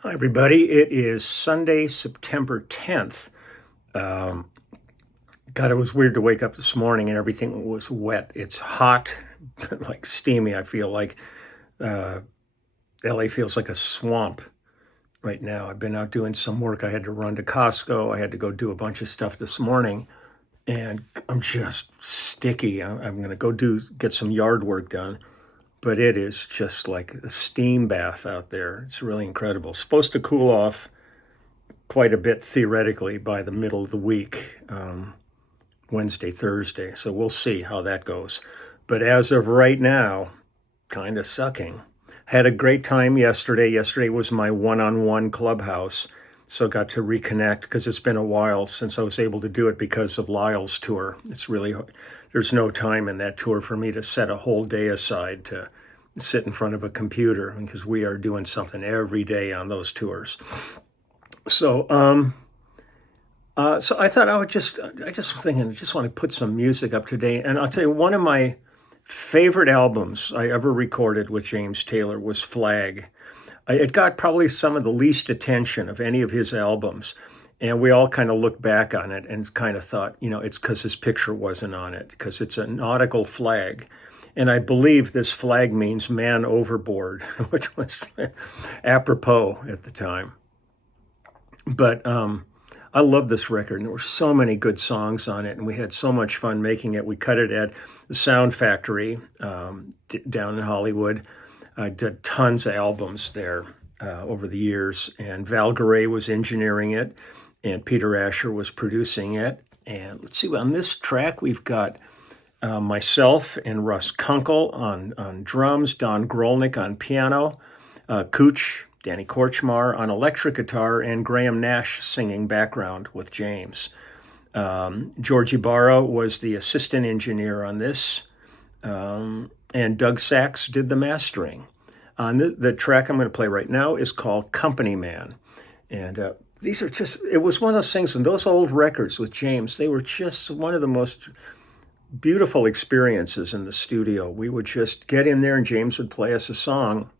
Hi, everybody. It is Sunday, September 10th. Um, God, it was weird to wake up this morning and everything was wet. It's hot, like steamy. I feel like uh, LA feels like a swamp right now. I've been out doing some work. I had to run to Costco. I had to go do a bunch of stuff this morning, and I'm just sticky. I'm going to get some yard work done. But it is just like a steam bath out there. It's really incredible. Supposed to cool off quite a bit theoretically by the middle of the week, Wednesday, Thursday. So we'll see how that goes. But as of right now, kind of sucking. Had a great time yesterday. Yesterday was my one-on-one clubhouse. So got to reconnect because it's been a while since I was able to do it because of Lyle's tour. There's no time in that tour for me to set a whole day aside to sit in front of a computer because we are doing something every day on those tours. So, so I thought I just was thinking, I just want to put some music up today. And I'll tell you, one of my favorite albums I ever recorded with James Taylor was Flag. It got probably some of the least attention of any of his albums. And we all kind of looked back on it and kind of thought, it's because his picture wasn't on it, because it's a nautical flag. And I believe this flag means man overboard, which was apropos at the time. But I love this record, and there were so many good songs on it, and we had so much fun making it. We cut it at the Sound Factory down in Hollywood. I did tons of albums there over the years, and Val Garay was engineering it, and Peter Asher was producing it. And let's see, on this track, we've got myself and Russ Kunkel on drums, Don Grolnick on piano, Cooch, Danny Korchmar on electric guitar, and Graham Nash singing background with James. George Ibarra was the assistant engineer on this, and Doug Sachs did the mastering. The track I'm going to play right now is called Company Man. And it was one of those things, and those old records with James, they were just one of the most beautiful experiences in the studio. We would just get in there and James would play us a song,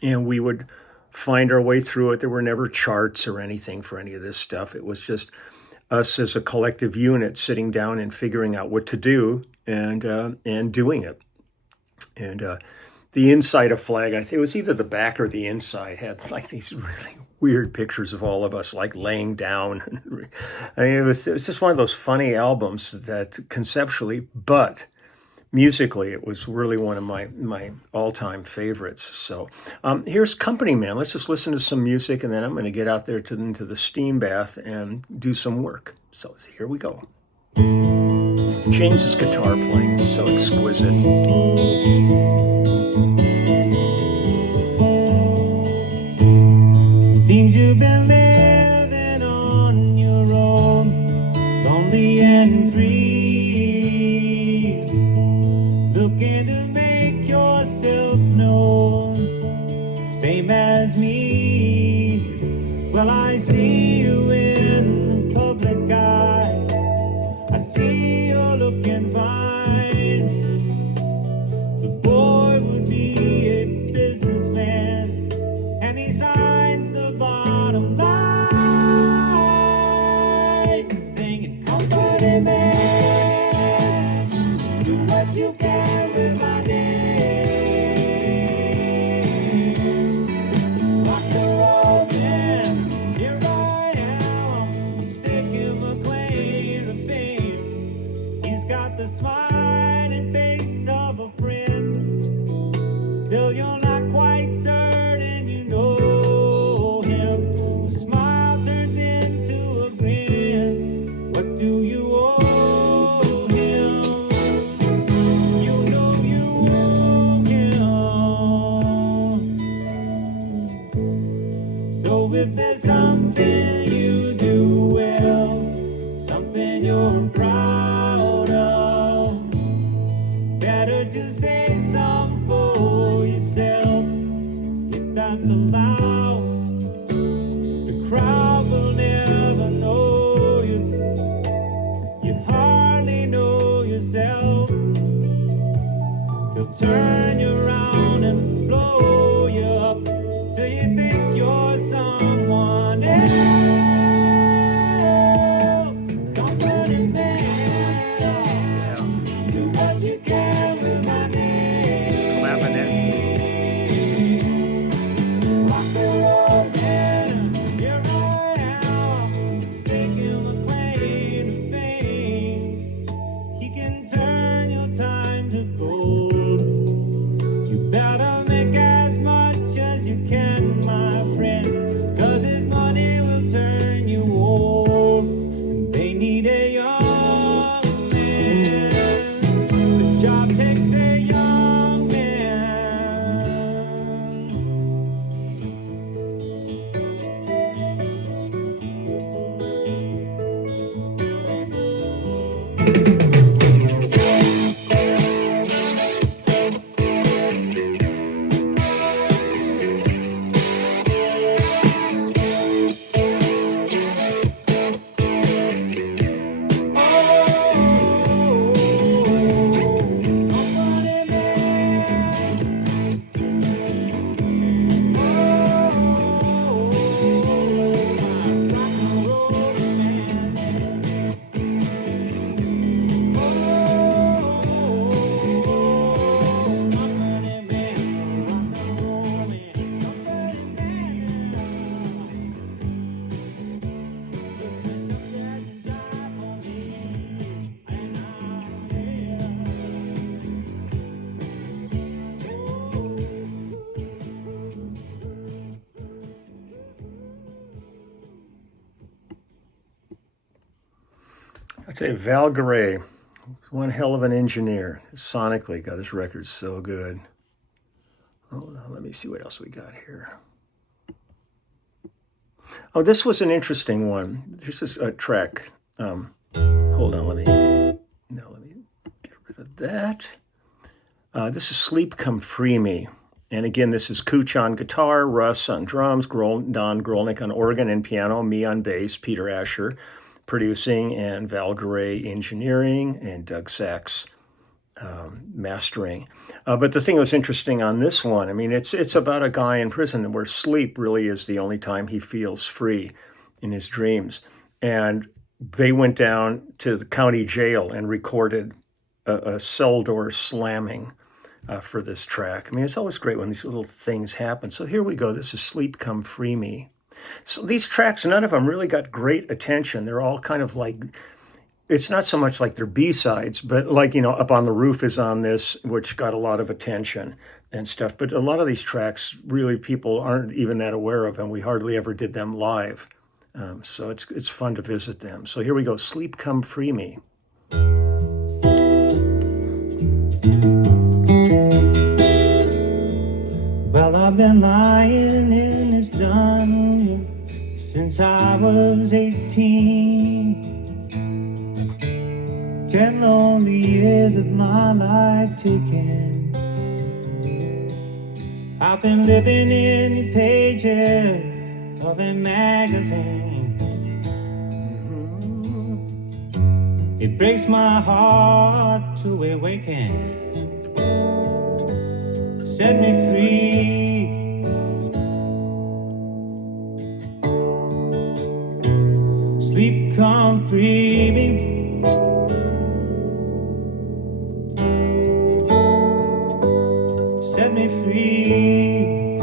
and we would find our way through it. There were never charts or anything for any of this stuff. It was just us as a collective unit sitting down and figuring out what to do and doing it. And the inside of Flag, I think it was either the back or the inside, had like these really weird pictures of all of us like laying down. I mean, it was just one of those funny albums that conceptually, but musically, it was really one of my all-time favorites. So here's Company Man. Let's just listen to some music, and then I'm going to get out there into the steam bath and do some work. So here we go. James's guitar playing is so exquisite. Seems you've been living on your own, lonely and free, looking to make yourself known, same as me. Well, I see you in the public eye, I see you're looking fine. The boy would be a businessman, and he signs the bottom line, singing Company Man, do what you can with my name. Rock the road, man, here I am, I'm sticking my claim to fame. He's got the smiling face of a friend, still you're not quite certain you know him. The smile turns into a grin. What do you owe him? You know you owe him. So if there's something you do well, something you're proud of, better to save some for yourself, if that's allowed. The crowd will never know you, you hardly know yourself. They'll turn you around and blow you up till you think you're I tell you, Val Garay, one hell of an engineer. Sonically, God, this record's so good. Hold on, let me see what else we got here. Oh, this was an interesting one. This is a track. Hold on, let me get rid of that. This is Sleep Come Free Me. And again, this is Cooch on guitar, Russ on drums, Don Grolnick on organ and piano, me on bass, Peter Asher producing, and Val Garay engineering, and Doug Sachs mastering. But the thing that was interesting on this one, I mean, it's about a guy in prison where sleep really is the only time he feels free in his dreams. And they went down to the county jail and recorded a cell door slamming for this track. I mean, it's always great when these little things happen. So here we go. This is Sleep Come Free Me. So these tracks, none of them really got great attention. They're all kind of like, it's not so much like they're B-sides, but like, Up on the Roof is on this, which got a lot of attention and stuff. But a lot of these tracks, really, people aren't even that aware of, and we hardly ever did them live. So it's fun to visit them. So here we go, Sleep Come Free Me. Well, I've been lying in this dungeon since I was 18. 10 lonely years of my life taken. I've been living in the pages of a magazine. It breaks my heart to awaken. Set me free. Sleep come free me. Set me free.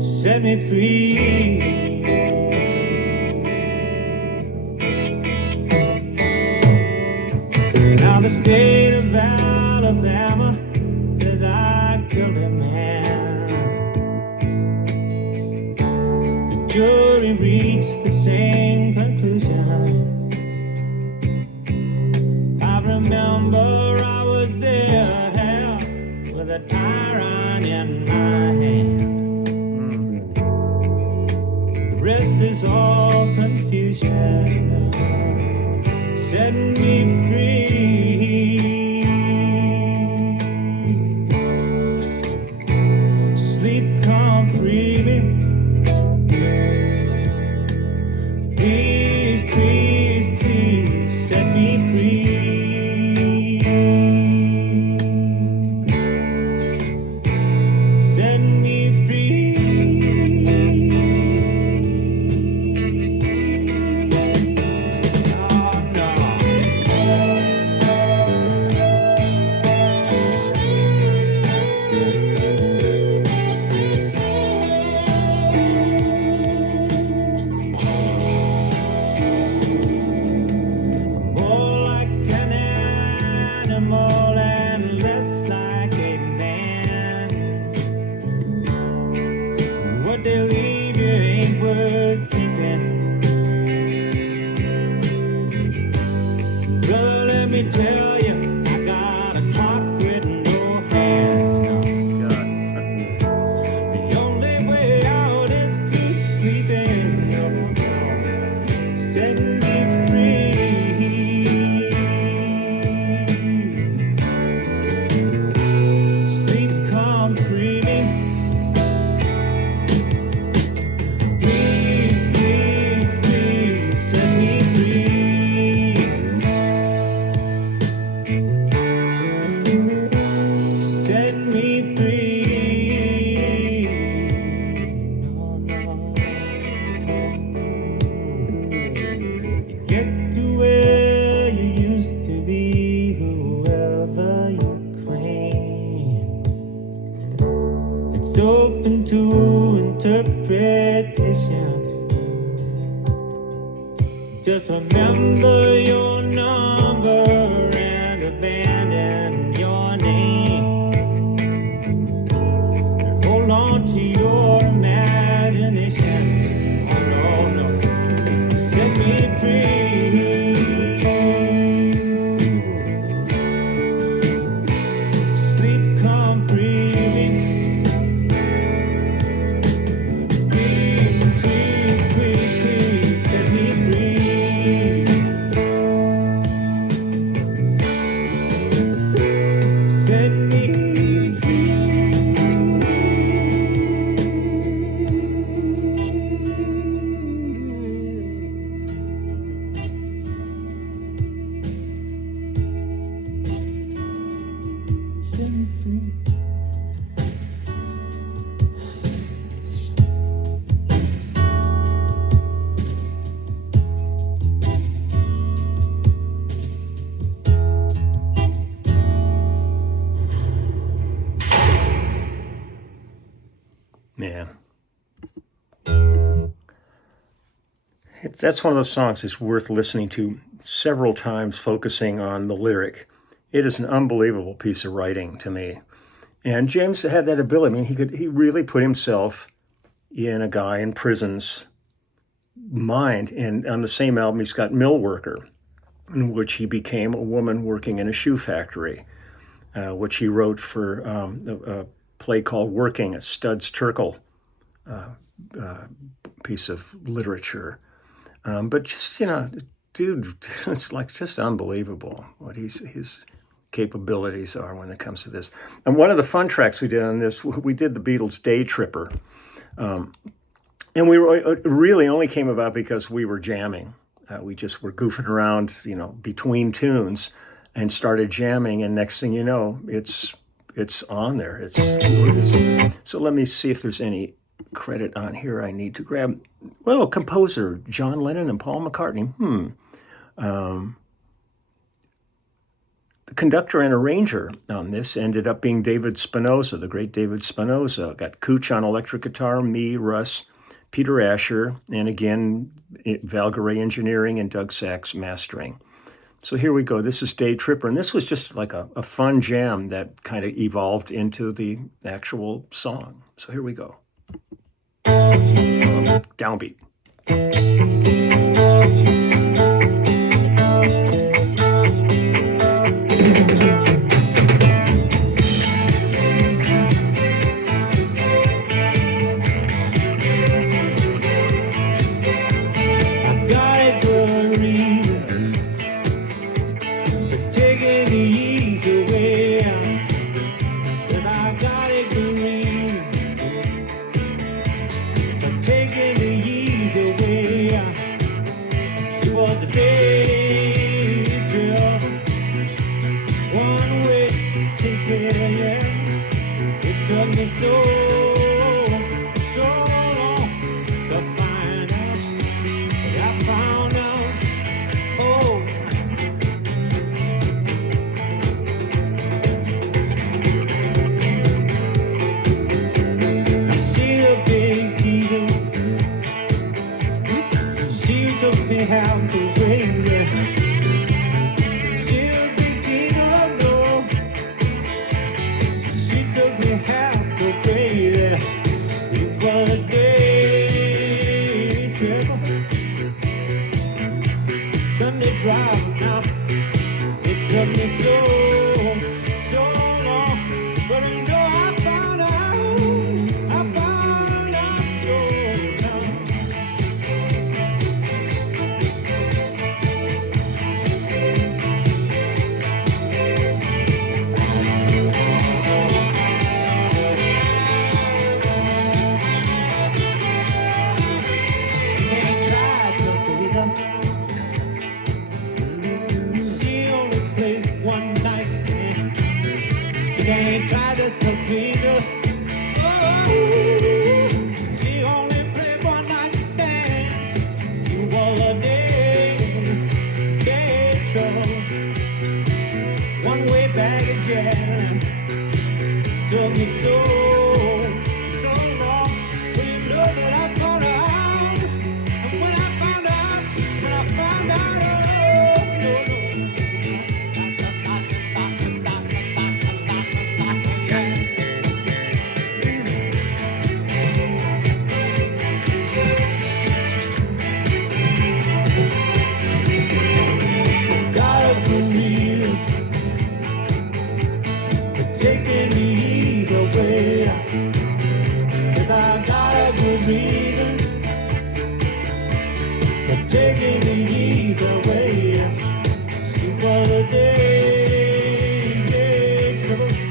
Set me free. Now the state of Alabama says I killed a man. The jury reached the same conclusion. I remember I was there with a tyrant in my hand. The rest is all confusion. Set me free. Sleep come free me. Please, please, please set me free. Set me free. Oh no. More like an animal and less like a man. What they leave you ain't worth keeping. Brother, let me tell you, I got a clock with no hands now. The only way out is through sleeping. Set me free. Sleep come free me. Please, please, please set me free. Set me free. Oh no. Get to where you used to be, whoever you claim. It's open to interpretation. Just remember your number and abandon your name. And hold on to your imagination on set me free. Set me free. Yeah. That's one of those songs that's worth listening to several times, focusing on the lyric. It is an unbelievable piece of writing to me. And James had that ability. I mean, he really put himself in a guy in prison's mind. And on the same album, he's got Mill Worker, in which he became a woman working in a shoe factory, which he wrote for a play called Working, a Studs Terkel piece of literature. But just, dude, it's like just unbelievable what his capabilities are when it comes to this. And one of the fun tracks we did on this, we did the Beatles' Day Tripper. And we really only came about because we were jamming. We just were goofing around, between tunes and started jamming. And next thing you know, it's on there. So let me see if there's any credit on here I need to grab. Well, composer John Lennon and Paul McCartney. The conductor and arranger on this ended up being David Spinoza, the great David Spinoza. Got Cooch on electric guitar, me, Russ, Peter Asher, and again, Val Garay engineering and Doug Sachs mastering. So here we go. This is Day Tripper, and this was just like a fun jam that kind of evolved into the actual song. So here we go. Downbeat. Away, she was a day tripper.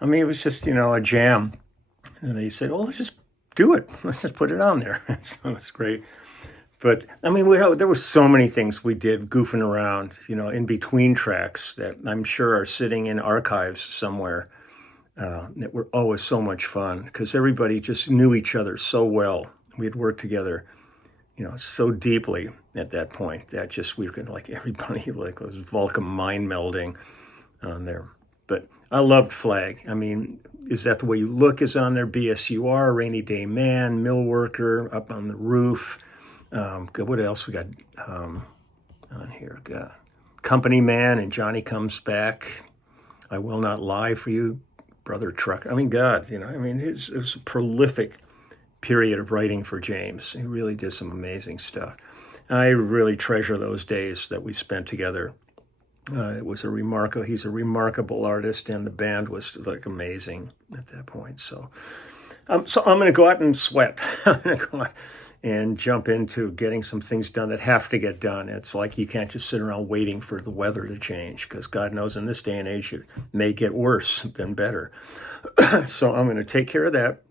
I mean, it was just, a jam. And they said, "Oh, let's just do it. Let's just put it on there." So it's great. But I mean, there were so many things we did goofing around, in between tracks that I'm sure are sitting in archives somewhere, that were always so much fun because everybody just knew each other so well. We had worked together, so deeply at that point that just we were kind of like everybody like was Vulcan mind melding on there. But I loved Flag. I mean, Is That the Way You Look is on there, BSUR, Rainy Day Man, Mill Worker, Up on the Roof. What else we got on here? Got Company Man and Johnny Comes Back. I Will Not Lie for You, Brother Trucker. I mean, God, it was a prolific period of writing for James. He really did some amazing stuff. I really treasure those days that we spent together. He's a remarkable artist, and the band was like amazing at that point. So I'm going to go out and sweat. I'm going to go out and jump into getting some things done that have to get done. It's like you can't just sit around waiting for the weather to change because God knows in this day and age it may get worse than better. So I'm going to take care of that.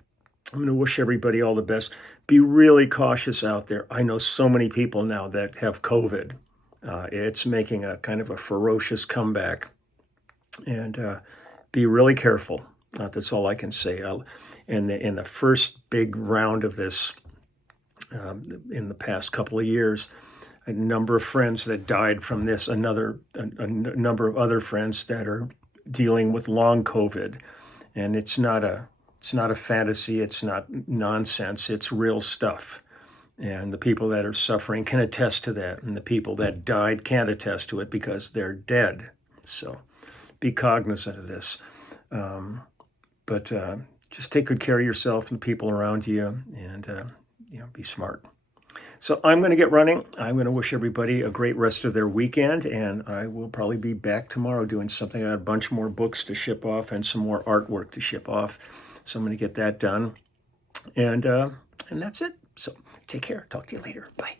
I'm going to wish everybody all the best. Be really cautious out there. I know so many people now that have COVID. It's making a kind of a ferocious comeback. And be really careful. That's all I can say. In the first big round of this, in the past couple of years, a number of friends that died from this, a number of other friends that are dealing with long COVID. And it's not a fantasy. It's not nonsense. It's real stuff. And the people that are suffering can attest to that. And the people that died can't attest to it because they're dead. So be cognizant of this. But just take good care of yourself and the people around you and, be smart. So I'm going to get running. I'm going to wish everybody a great rest of their weekend. And I will probably be back tomorrow doing something. I got a bunch more books to ship off and some more artwork to ship off. So I'm going to get that done. And that's it. So take care. Talk to you later. Bye.